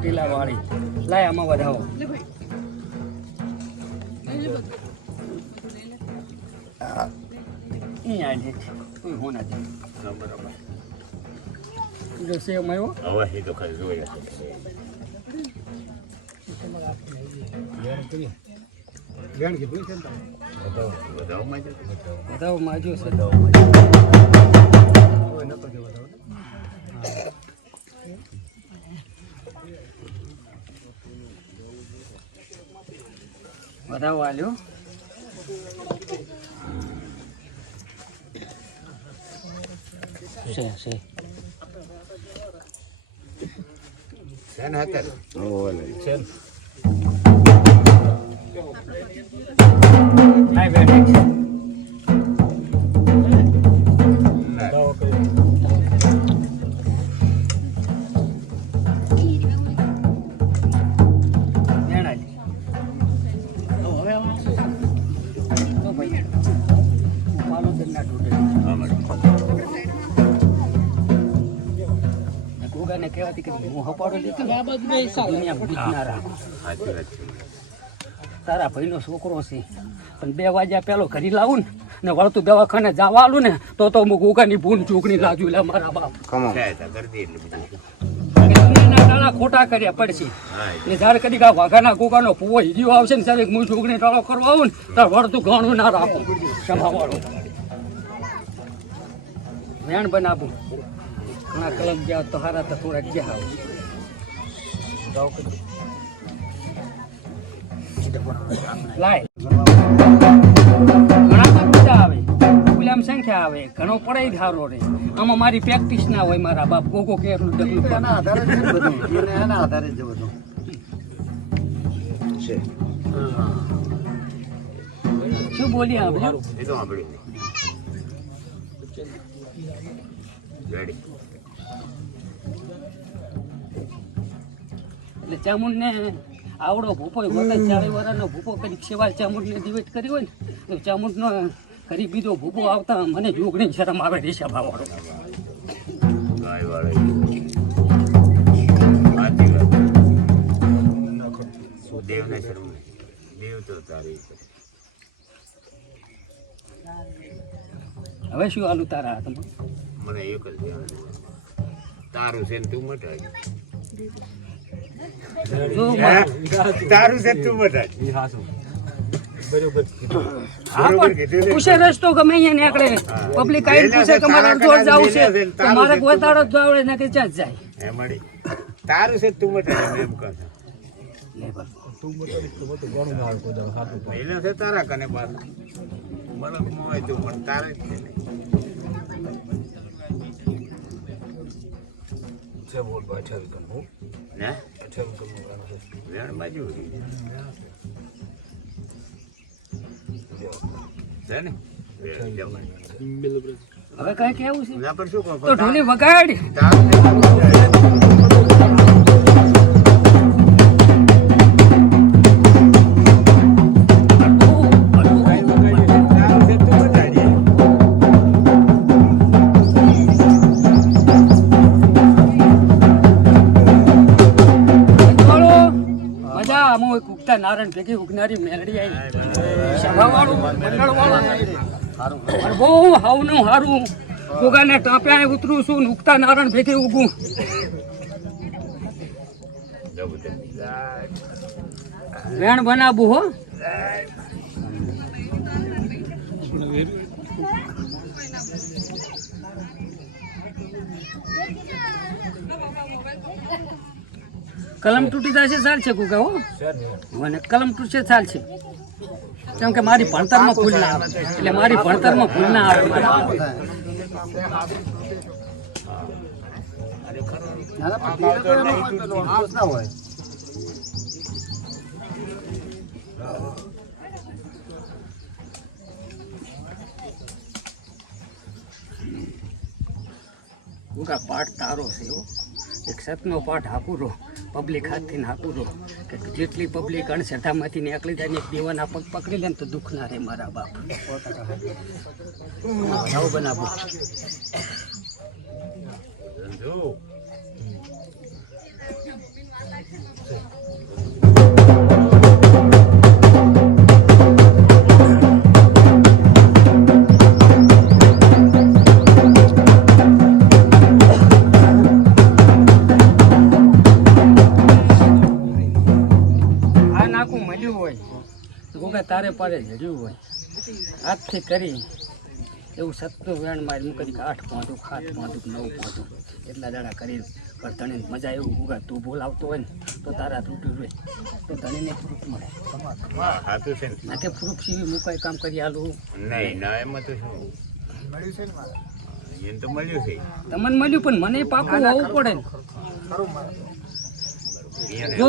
ચોટીલા વાળી લાય આમાં વધાવો. વધાવો. માજો છે. વધાવો. માજો વધાવો આલ્યો છે છે છે ને અત્યારે ઓલે હાય કહેવાતી કે હું હપાડો દુનિયા રાખો તારા ભાઈનો છોકરો છે. પણ બે વાગ્યા પેલો ઘરી લાવું ને ને વળતું દવાખાને જવા આલું ને તો તો હું ગોગાની ભૂન ચૂકણી લાજુ લે મારા બાપ. એટલે ખોટા કર્યા પડશે. એ. જ્યારે કદી આ વાઘાના ગોગાનો પૂવો હીરિયો આવશે ને ત્યારે હું ચૂકણી ટાળો કરવા આવું ને ત્યારે વળતું ઘણું ના રાખો. ક્ષમાવાળો વેણ બનાવું. ઘણા કલમ ગયા તો હારા તો થોડાક ગયા આવું લાય. ઘણા તો બધા આવે. ગુલામ સંખ્યા આવે. ઘણો પડે ધારો રે. આમાં મારી પ્રેક્ટિસ ના હોય મારા બાપ. કોકો કે એટલું એના આધારે જ બધું. એના આધારે જ બધું. છે. શું બોલીએ આપણે? એ તો સાંભળ્યું. રેડી એટલે ચામુંડ ને આવડો ભૂપો વખત ચાળી વાળાનો ભૂપો કરી સેવા ચામુંડ ને ડિવેટ કરી હોય ને, તો ચામુંડ નો કરી બીજો ભૂપો આવતા મને જોગણી શરમ આવે રેશા વાળો ગાય વાળે સાચી વાત દેવને શરમ દેવ તો હવે શું આલુ તારા હાથમાં? મને એક જ તારું છે ને તું મટાય તારું છે તું મટાય પૂછે રસ્તો ગમે અહીંયા નીકળે. પબ્લિક આવીને પૂછે કે મારે અડધોડ જવું છે તો મારે વતાડો જ જવું ને કે જાય. મળી. તારું છે તું મટાય એમ કહે લે બસ. પહેલા છે તારા કને પાછું. મને મોય તું પણ તારે જ છે ને ને વેણ બાજુ ઉડી. છે ને વેણ જમાય. હવે કઈ કેવું છે? ના તો ઢોલી વગાડ. ભેગી ઉગનારી મેલડી આવી. સભાવાળું, મંડળવાળું. બહુ હાવનું હારું. ગોગાને ટાંપ્યા ઉતરું છું ઉગતા નારણ ભેગી ઉગું. વેણ બનાવું હો. કલમ તૂટી જશે ચાલશે ગોગા હો મને કલમ તૂટશે ચાલશે કેમ કે મારી ભણતરમાં ભૂલ ના આવે. એટલે મારી ભણતરમાં ભૂલ ના આવે પાઠ તારો છે એક સતનો પાઠ હાકુરો પબ્લિક હાથથી હાકુરો કે જેટલી પબ્લિક અણશ્રદ્ધામાંથી નીકળી જાય ને દેવાના પગ પકડી લે ને તો દુઃખ ના રહે મારા બાપ. નવો બનાવો. ગોગા તારે પારે જડ્યું હોય હાથથી કરી એવું સત્તું વેણ મારી મૂકી કે આઠ પાંધું સાત પાંધું નવ પાંધું એટલા દાડા કરી પણ ધણીને મજા એવું ગોગા તું બોલાવતો હોય ને તો તારા તૂટ્યું રહે તો ધણીને ફ્રૂટ મળે ને ના કે ફ્રૂટ સીવી મુકાય કામ કરી આલું નહીં ના એમાં તો શું મળ્યું છે તમને મળ્યું પણ મને પાકું આવવું પડે ને જો.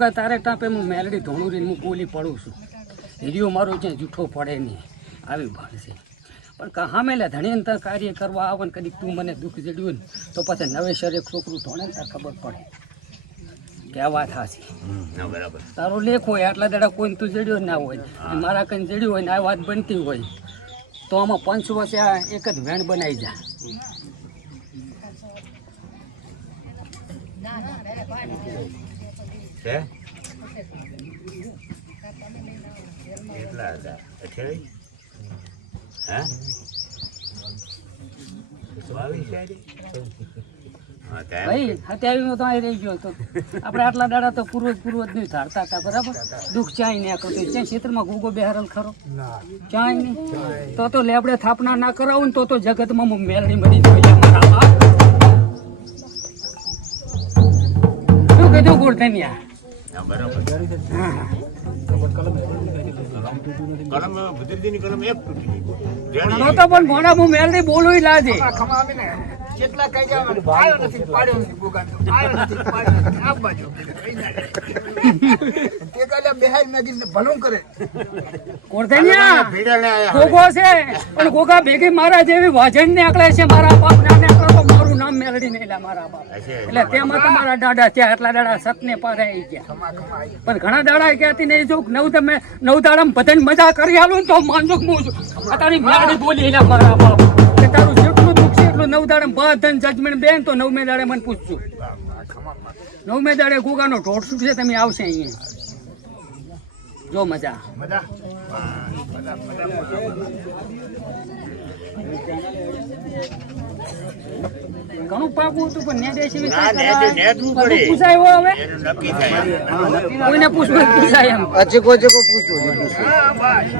કાંઈ તારે ટાપે હું મેલડી ધોણુરીને હું બોલી પડું છું. હિરિયો મારો છે જૂઠો પડે નહીં. આવી ભાર છે. પણ કા હામેલા ધણીને કાર્ય કરવા આવે ને કદી તું મને દુઃખ જડ્યું ને તો પછી નવેસર એક છોકરું ધોણે ને ખબર પડે. કે આ વાત હાચી? તારો લેખ હોય આટલા દાડા કોઈને તું જડ્યો ના હોય. મારા કઈ જડ્યું હોય ને આ વાત બનતી હોય તો આમાં પંચ વર્ષે એક જ વેણ બનાવી જા. છે? કેટલા હતા અઠ્યાવીસ હે અત્યારે તો અહીં રહી ગયો તો આપણે આટલા દાડા તો પૂર્વજ પૂર્વજ નહીં ધારતા હતા બરાબર? દુઃખ ચાય ને કરતો ત્યાં ક્ષેત્રમાં ગુગો બેહારલ ખરો? ચાય નહીં. તો તો લેબડે થાપના ના કરાવું ને તો તો જગતમાં મેલડી મળી જોઈએ લાજે. કેટલા કઈ ગયા ભેગી મારા જેવી વાજણ ને આકડે છે મારા બાપ નામ નહીં મારા બાપ. એટલે તેમાં તમારા દાડા ત્યાં એટલા દાડા સતને પાસે આવી ગયા. પણ ઘણા દાડા ક્યાંથી નહીં જો નવ તમે નવ દાડા બધાને મજા કરી આલું તો માનજો હું તારી મેળડી બોલી એલા મારા બાપ. કે તારું જેટલું દુઃખ છે એટલું નવ દાડા બધાને જજમેન્ટ બેન તો નવમે દાડે મને પૂછજો. નવમે દાડે ગુગાનો ઢોળ છે તમે આવશે અહીંયા. જો મજા મજા. ઘણું પાકું હતું પણ નેટ એસી. પૂછાય હોય હવે. એનું નક્કી થાય. કોઈને પૂછવું પૂછાય એમ. અચે કોઈ ચે પૂછો પૂછો ભાઈ,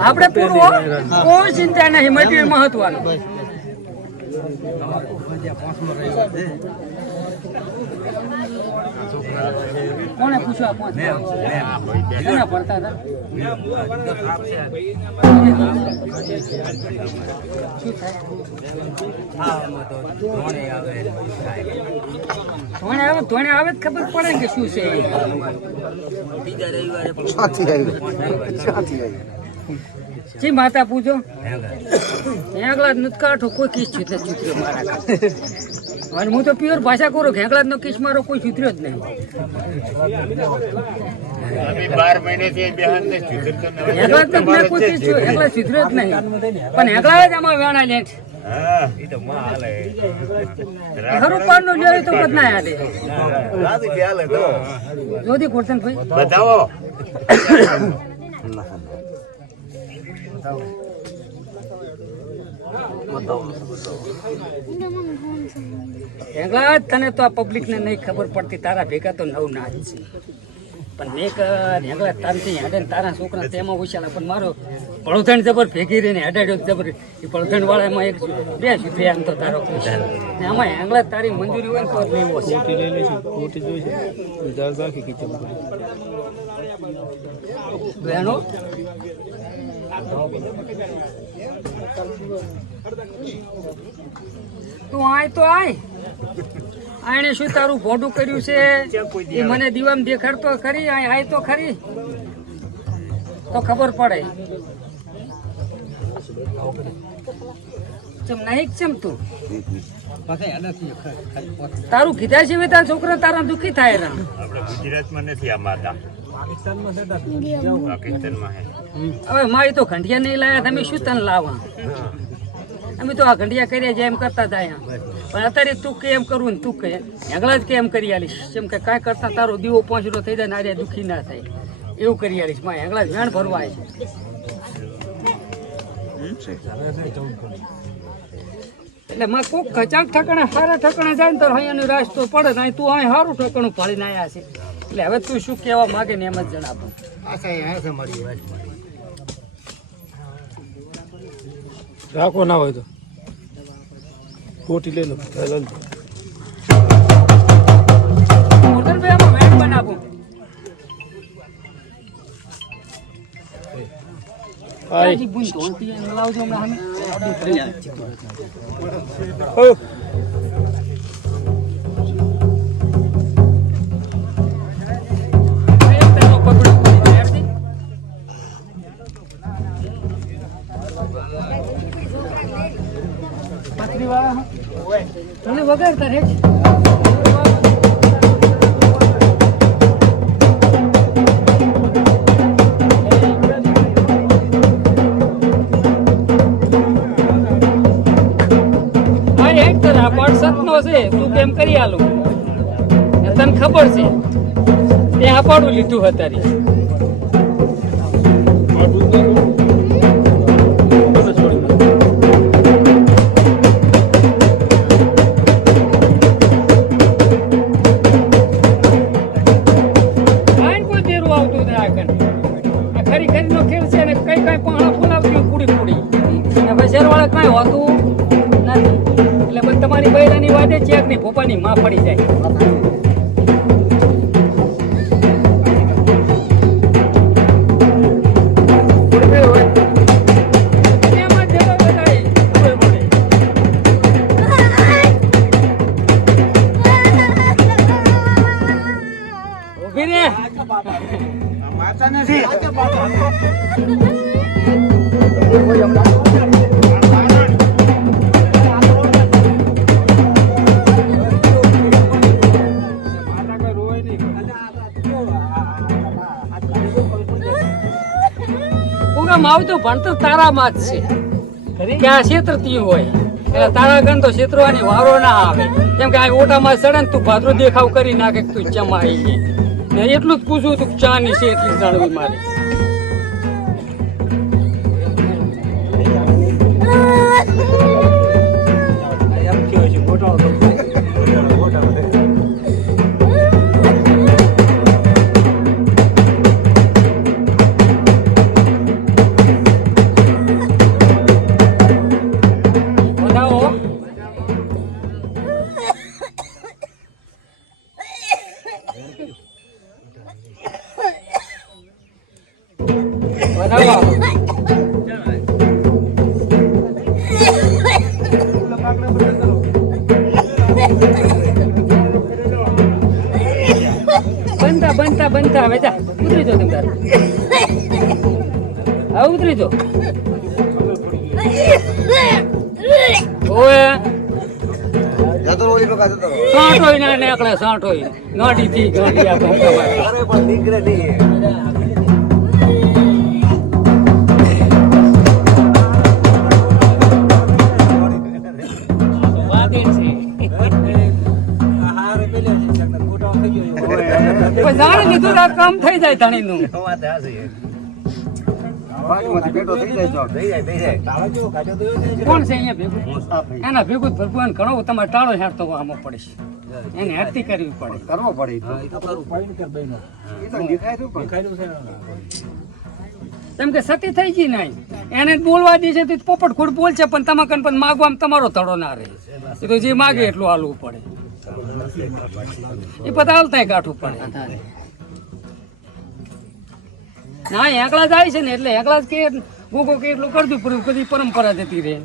આ આપણે પૂરું કોઈ ચિંતા નહીં મટીરિયલ મહત્વનું. કોને પૂછ્યું આ કોને પડતા હતા? શું ધોણે આવે ધોણે આવે ખબર પડે ને કે શું છે બીજા સાથી આવી. સાથી આવી. જી માતા પૂજો. હેંગલા નુતકાઠો કોઈ કિસ છૂટે છૂટ્યો મારા અને હું તો પ્યોર ભાષા કરું હેંગલા નો કિસ મારો કોઈ છૂટ્યો જ નહીં. અમે બાર મહિનેથી બેહાન ને સુધરતો ન હોય. હેંગલા તો મેં કોઈ કિસ છું હેંગલા છૂટ્યો જ નહીં. પણ હેંગલા જ આમાં વેણા લે છે. હા, ઈ તો માં હાલે. ખરું પાડ નો એ તો બદના જોધી કોરતન ભાઈ બતાવો હેંગલા તને તો આ પબ્લિક ને નહીં ખબર પડતી તારા ભેગા તો નવ ના છે. પણ મેં હેંગલા તારથી હેડે તારા છોકરા તેમાં હોશિયાર પણ મારો પળોધણ જબર ભેગી રહીને હેડાડ્યો જબર એ પળોધણ વાળામાં એક બે સુધી આમ તો તારો ને આમાં હેંગલા તારી મંજૂરી હોય ને તો લેવો છે. બહેનો તું આય, તો આય. આણે શું તારું ભોડું કર્યું છે? એ મને દીવામ દેખાડતો ખરી, આય આય તો ખરી. તો ખબર પડે. નહીં ચમ તારું કીધા સિવાય તારા છોકરા તારા દુખી થાય ગુજરાતમાં નથી આ માતા હવે મારી તો ઘંટિયા નહીં લાયા તમે શું તને લાવવા અમે તો આ ઘંટિયા કર્યા જાય એમ કરતા હતા અહીંયા. પણ અત્યારે તું કે એમ કરવું ને તું કે. હેગલા જ કે એમ કરી આલીશ. જેમ કે કાંઈ કરતા તારો દીવો પહોંચડો થઈ જાય ને આરે દુઃખી ના થાય. એવું કરી આલીશ. માં હેગલા જ વેણ ભરવા છે. એટલે માં કોક ખચાક ઠકાણે સારા ઠકણા જાય ને તો અહીંયાનું રાસ્તો પડે. ને અહીં તું અહીં સારું ઠકણું ફાળીને આવ્યા છે. એટલે હવે તું શું કહેવા માંગે ને એમ જ જણાવો. રાખો ના હોય તો. ખોટી લઈ લો. લઈ લો. મોરધનભાઈ આમાં વેણ બનાવું. એક તને છે. તું કેમ કરી આલું? તને ખબર છે. તે આ પાડું લીધું. અત્યારે વાતે ચેકની ભોપાની માં પડી જાય. આવતું ભણતર તારામાં જ છે. ક્યાં આ છેતરતી હોય? એટલે તારા ગણ તો છેતરવાની વારો ના આવે. કેમ કે આ ઓટામાં ચડે ને તું ભાદરો દેખાવ કરી નાખે તું ગઈ. ને એટલું જ પૂછવું તું ચા ની છે એટલી જાણવી મારે. ઉતરી જો તમે હા ઉતરી જો ઓએ સાંઠોઈ ના નીકળે સાંઠોઈ ગાડી થી ગાડી આ ભંગામાં. પણ આ કામ થઈ જાય ધણીનું. કોણ છે અહીંયા ભેગું? એના ભેગું ભગવાન ઘણો તમારે ટાળો હેરતો આમાં પડે છે. એને હેરતી કરવી પડે. કરવો પડે કેમ કે સતી થઈ ગઈ નહીં એને બોલવા દે છે તો પોપટ ખોડ બોલ છે પણ તમારે કન પણ માગવામાં તમારો તળો ના રહે. એ તો જે માગે એટલું હાલવું પડે. એ બધા હાલતાય કાઠું પડે ના, એકલા જાય છે ને એટલે એકલા જ કે ગોગો કે, એટલું કરતું પૂરું કદી પરંપરા જતી રહે.